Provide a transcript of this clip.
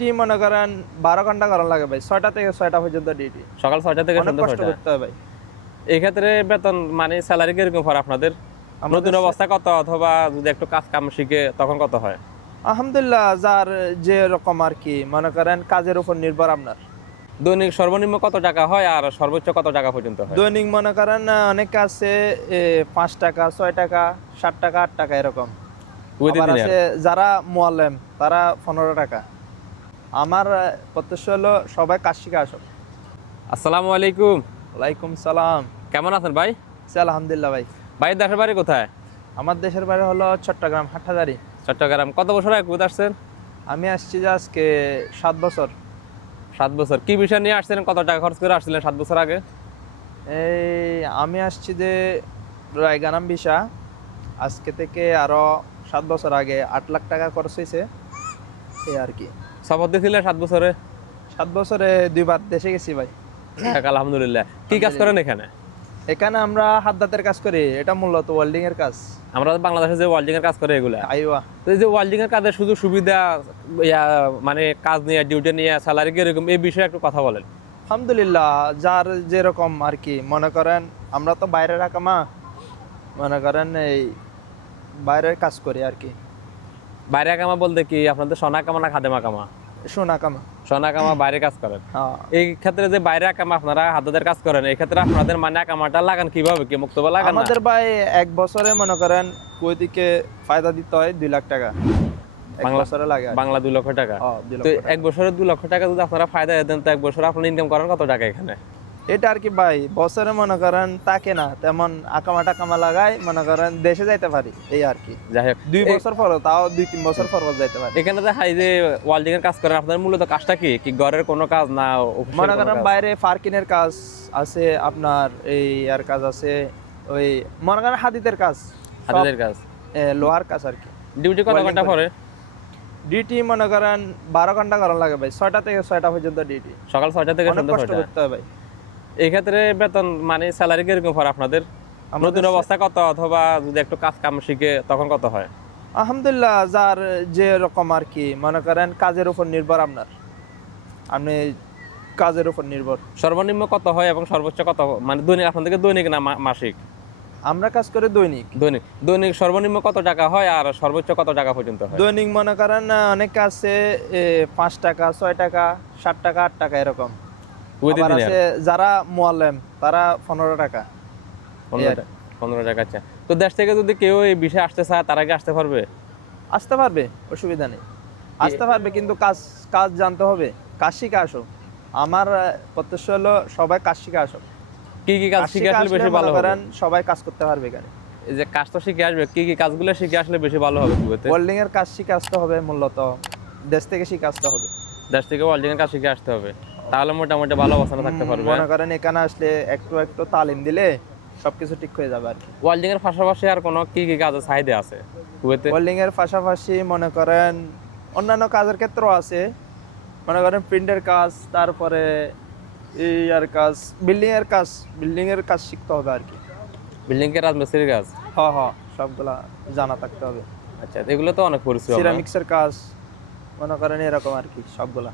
Duty মনে করেন 12 ঘন্টা করা লাগে ভাই, 6টা থেকে 6টা পর্যন্ত ডিউটি। সকাল 6টা থেকে অনেক সন্ধ্যা কষ্ট 6টা। করতে হয় ভাই। এই ক্ষেত্রে বেতন মানে স্যালারি কিরকম হয় আপনাদের? আমাদের নতুন অবস্থা কত, অথবা যদি একটু কাজ কাম শিখে তখন কত হয়? আলহামদুলিল্লাহ, যার যে রকম আর কি মনে করেন কাজের উপর নির্ভর আপনার। দৈনিক সর্বনিম্ন কত টাকা হয় আর সর্বোচ্চ কত টাকা পর্যন্ত হয়? দৈনিক মনে করেন অনেকে আছে 5 টাকা, 6 টাকা, 7 টাকা, 8 টাকা এরকম। আবার প্রতিদিনের? আছে যারা মোয়াল্লেম, তারা 15 টাকা। আমার প্রত্যাশা হলো সবাই কাজ শিখে আসো। আসসালামু আলাইকুম। ওয়ালাইকুম সালাম। কেমন আছেন ভাই? আলহামদুলিল্লাহ ভাই। ভাই দেশের বাড়ি কোথায়? আমার দেশের বাড়ি হলো চট্টগ্রাম, হাটহাজারী। চট্টগ্রাম। কত বছর আগে কোথায় আসছেন? আমি আসছি যে আজকে 7 বছর। 7 বছর। কি বিষয় নিয়ে আসছিলেন, কত টাকা খরচ করে আসছিলেন 7 বছর আগে? আমি আসছি যে রায়গানাম ভিসা। আজকে থেকে আরো 7 বছর আগে 8 লাখ টাকা খরচ হয়েছে, এই আর কি। সফর দিয়েছিলেন 7 বছরে? 7 বছরে 2 বার দেশে গেছি ভাই। আলহামদুলিল্লাহ। কি কাজ করেন এখানে? এখানে আমরা হাদ্দাতের কাজ করি, এটা মূলত ওয়েল্ডিং এর কাজ। আমরা বাংলাদেশে যে ওয়েল্ডিং এর কাজ করে এগুলা, আইওয়া। তো এই যে ওয়েল্ডিং এর কাজের সুযোগ সুবিধা, মানে কাজ নিয়ে, ডিউটি নিয়ে, স্যালারি কিরকম, এই বিষয়ে একটু কথা বলেন। আলহামদুলিল্লাহ, যার যেরকম আর কি মনে করেন, আমরা তো বাইরের আকামা, মনে করেন এই বাইরের কাজ করি আর কি। বাইরে কামা বলতে কি, আপনাদের সোনা কামা না খাদেমা কামা? সোনা কামা। সোনা কামা বাইরে কাজ করেন। হ্যাঁ। এই ক্ষেত্রে যে বাইরে কামা আপনারা হাতের কাজ করেন, এই ক্ষেত্রে আপনাদের মানে কামাটা লাগান কিভাবে, কি মুক্তবা লাগান না? আমাদের ভাই 1 বছরে মনে করেন কুয়েতিকে ফায়দা দিতে হয় 2 লাখ টাকা। বছরে লাগে আর কি। বাংলা 2 লক্ষ টাকা। 2 তো লক্ষ টাকা। 1 বছরে 2 লক্ষ টাকা যদি আপনারা ফায়দা দেন, তো 1 বছরে আপনার ইনকাম করেন কত টাকা এখানে? এটা আর কি ভাই, বছরে মনে করেন তাকে না তেমন আকামা টাকামা লাগাই মনে করেন দেশে যাইতে পারি, এই আর কি। যাই হোক, 2 বছর পর, তাও 2-3 বছর পর যাইতে পারি। এখানে যে হাই যে ওয়েল্ডিং এর কাজ করেন, আপনাদের মূলত কাজটা কি, কি ঘরের কোনো কাজ না অফিসের মনে কোনো করেন কাজ? বাইরে পার্কিনের কাজ আছে আপনার, এই আর কাজ আছে, ওই মনে করেন হাদিদের কাজ, হাতের কাজ, লোহার কাজ আর কি। ডিউটি কত ঘন্টা পরে? ডিউটি মনে করেন 12 ঘন্টা করা লাগে ভাই, 6টা থেকে 6টা পর্যন্ত ডিউটি। সকাল 6টা থেকে অনেক সন্ধ্যা কষ্ট 6টা। করতে হয় ভাই। এই ক্ষেত্রে বেতন মানে স্যালারি কিরকম হয় আপনাদের? নতুন অবস্থা কত, অথবা যদি একটু কাজ কাম শিখে তখন কত হয়? আলহামদুলিল্লাহ, যার যে রকম আর কি মনে করেন কাজের উপর নির্ভর আপনার। আপনি কাজের উপর নির্ভর। সর্বনিম্ন কত হয় এবং সর্বোচ্চ কত, মানে দৈনিক আপনাদেরকে দৈনিক না মাসিক? আমরা কাজ করি দৈনিক। দৈনিক। দৈনিক সর্বনিম্ন কত টাকা হয় আর সর্বোচ্চ কত টাকা পর্যন্ত হয়? দৈনিক মনে করেন অনেকে আছে 5 টাকা, 6 টাকা, 7 টাকা, 8 টাকা এরকম। আবার আছে যারা মোয়াল্লেম, তারা 15 টাকা। 15 টাকা। আচ্ছা, তো দেশ থেকে যদি কেউ এই বিষয়ে আসতে চায়, তার আগে আসতে পারবে? আসতে পারবে, অসুবিধা নেই, আসতে পারবে, কিন্তু কাজ কাজ জানতে হবে। কাজ শিখে আসো। আমার প্রত্যাশা হলো সবাই কাজ শিখে আসো। কি কি কাজ কাজ শিখে শিখে আসলে আসলে বেশি ভালো মনে হবে? করেন সবাই কাজ করতে পারবে এখানে। এই যে কাজ তো শিখে আসবে, কি কি কাজগুলো শিখে আসলে বেশি ভালো হবে কুয়েতে? ওয়েল্ডিং এর কাজ শিখে আসতে হবে, মূলত দেশ থেকে শিখে আসতে হবে। দেশ থেকে ওয়েল্ডিং এর কাজ শিখে আসতে হবে, তাহলে মোটামুটি ভালো অবস্থানে থাকতে পারবে। মনে করেন এখানে আসলে একটু একটু তালিম দিলে সবকিছু ঠিক হয়ে যাবে আর কি। ওয়েল্ডিং এর পাশাপাশি আর কোনো কি কি কাজের চাহিদা আছে কুয়েতে? ওয়েল্ডিং এর পাশাপাশি মনে করেন অন্যান্য কাজের ক্ষেত্র আছে। মনে করেন প্রিন্টের কাজ, তারপরে এই আর কাজ, বিল্ডিং এর কাজ শিখতে হবে আর কি। বিল্ডিং এর রাজমিস্ত্রির কাজ? হ্যাঁ, সবগুলা জানা থাকতে হবে। আচ্ছা, এগুলো তো অনেক পরিশ্রম। সিরামিক্সের কাজ, মনে করেন এরকম আর কি সবগুলা।